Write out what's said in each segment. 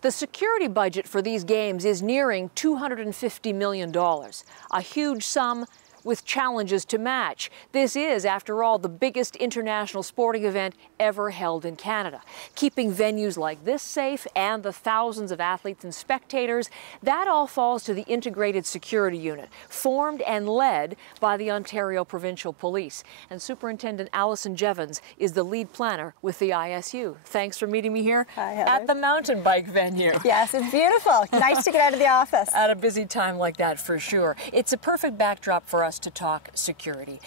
The security budget for these games is nearing $250 million, a huge sum with challenges to match. This is, after all, the biggest international sporting event ever held in Canada. Keeping venues like this safe and the thousands of athletes and spectators, that all falls to the Integrated Security Unit, formed and led by the Ontario Provincial Police. And Superintendent Alison Jevons is the lead planner with the ISU. Thanks for meeting me here at the mountain bike venue. Yes, it's beautiful. Nice to get out of the office. At a busy time like that, for sure. It's a perfect backdrop for us to talk security.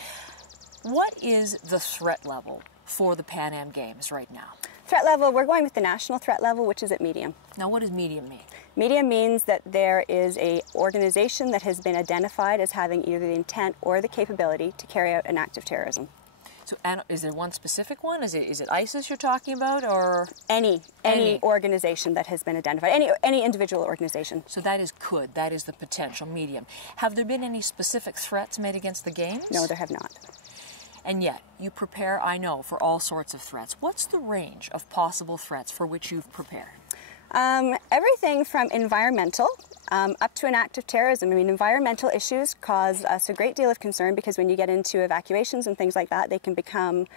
What is the threat level for the Pan Am Games right now? Threat level, we're going with the national threat level, which is at medium. Now, what does medium mean? Medium means that there is an organization that has been identified as having either the intent or the capability to carry out an act of terrorism. So, is there one specific one? Is it ISIS you're talking about, or any organization that has been identified, any individual organization? So that is that is the potential medium. Have there been any specific threats made against the games? No, there have not. And yet, you prepare, I know, for all sorts of threats. What's the range of possible threats for which you've prepared? Everything from environmental up to an act of terrorism. I mean, environmental issues cause us a great deal of concern because when you get into evacuations and things like that, they can become,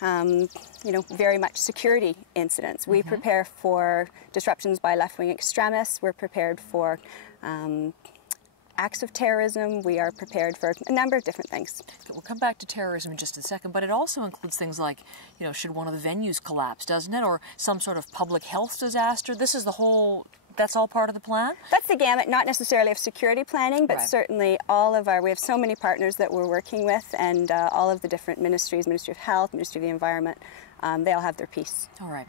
very much security incidents. We prepare for disruptions by left-wing extremists. We're prepared for acts of terrorism. We are prepared for a number of different things. We'll come back to terrorism in just a second, but it also includes things like, should one of the venues collapse, doesn't it? Or some sort of public health disaster. This is that's all part of the plan? That's the gamut, not necessarily of security planning, but certainly all of we have so many partners that we're working with, and all of the different ministries, Ministry of Health, Ministry of the Environment, they all have their piece. All right.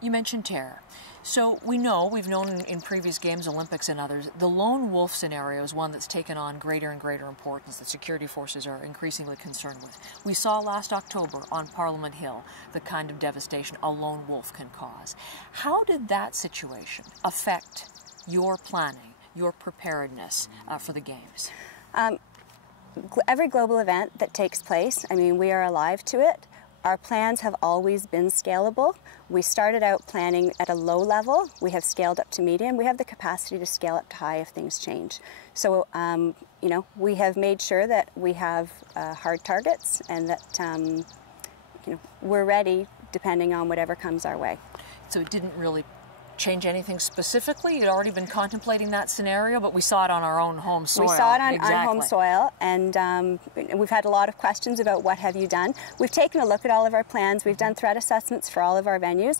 You mentioned terror. So we've known in previous games, Olympics and others, the lone wolf scenario is one that's taken on greater and greater importance that security forces are increasingly concerned with. We saw last October on Parliament Hill the kind of devastation a lone wolf can cause. How did that situation affect your planning, your preparedness for the Games? Every global event that takes place, we are alive to it. Our plans have always been scalable. We started out planning at a low level. We have scaled up to medium. We have the capacity to scale up to high if things change. So, we have made sure that we have hard targets and that, we're ready depending on whatever comes our way. So it didn't really change anything specifically? You'd already been contemplating that scenario, but we saw it on our own home soil. We saw it on home soil, and we've had a lot of questions about what have you done. We've taken a look at all of our plans. We've done threat assessments for all of our venues.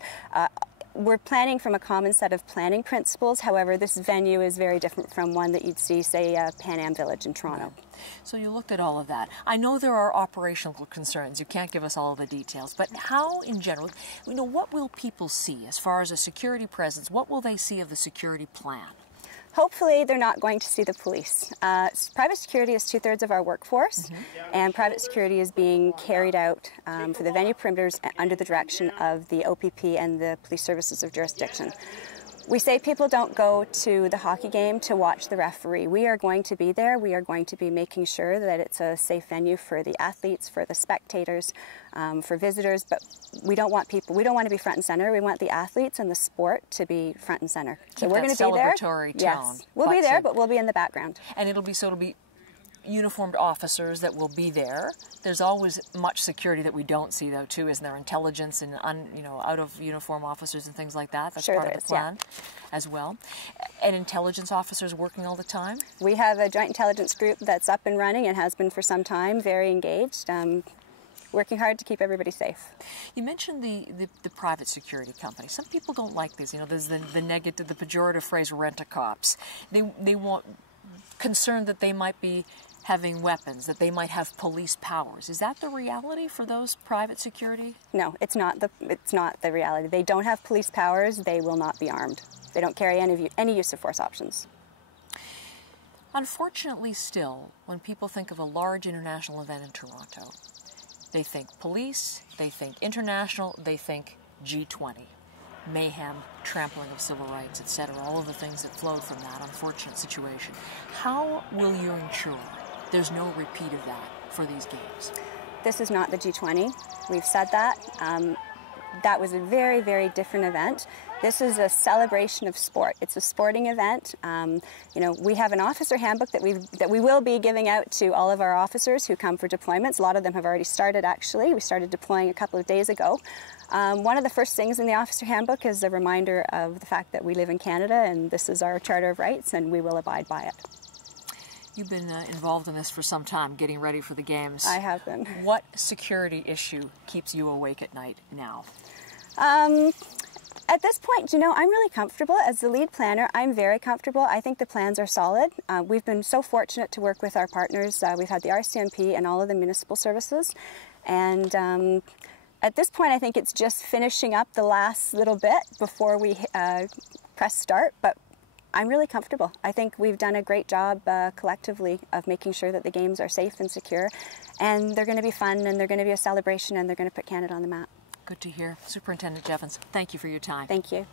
We're planning from a common set of planning principles. However, this venue is very different from one that you'd see, say, Pan Am Village in Toronto. Right. So you looked at all of that. I know there are operational concerns. You can't give us all of the details, but how, in general, what will people see as far as a security presence? What will they see of the security plan? Hopefully, they're not going to see the police. Private security is 2/3 of our workforce, and private security is being carried out for the venue perimeters under the direction of the OPP and the Police Services of Jurisdiction. We say people don't go to the hockey game to watch the referee. We are going to be there. We are going to be making sure that it's a safe venue for the athletes, for the spectators, for visitors, but we don't want to be front and center. We want the athletes and the sport to be front and center. So we're going to be there. Celebratory tone. Yes, we'll be there, but we'll be in the background. And it'll be uniformed officers that will be there. There's always much security that we don't see, though, too, isn't there? Intelligence and out of uniform officers and things like that. That's part of the plan as well. And intelligence officers working all the time. We have a joint intelligence group that's up and running and has been for some time, very engaged. Working hard to keep everybody safe. You mentioned the private security company. Some people don't like this. There's the negative, the pejorative phrase rent-a-cops. They want concerned that they might be having weapons, that they might have police powers. Is that the reality for those private security? No, it's not the reality. They don't have police powers. They will not be armed. They don't carry any use of force options. Unfortunately, still, when people think of a large international event in Toronto, they think police, they think international, they think G20. Mayhem, trampling of civil rights, etc., all of the things that flowed from that unfortunate situation. How will you ensure there's no repeat of that for these games? This is not the G20. We've said that. that was a very, very different event. This is a celebration of sport. It's a sporting event. You know, we have an officer handbook that we will be giving out to all of our officers who come for deployments. A lot of them have already started, actually. We started deploying a couple of days ago. One of the first things in the officer handbook is a reminder of the fact that we live in Canada and this is our Charter of Rights and we will abide by it. You've been involved in this for some time, getting ready for the games. I have been. What security issue keeps you awake at night now? At this point, you know, I'm really comfortable. As the lead planner, I'm very comfortable. I think the plans are solid. We've been so fortunate to work with our partners. We've had the RCMP and all of the municipal services. And at this point, I think it's just finishing up the last little bit before we press start. But I'm really comfortable. I think we've done a great job collectively of making sure that the games are safe and secure. And they're going to be fun, and they're going to be a celebration, and they're going to put Canada on the map. Good to hear. Superintendent Jevons, thank you for your time. Thank you.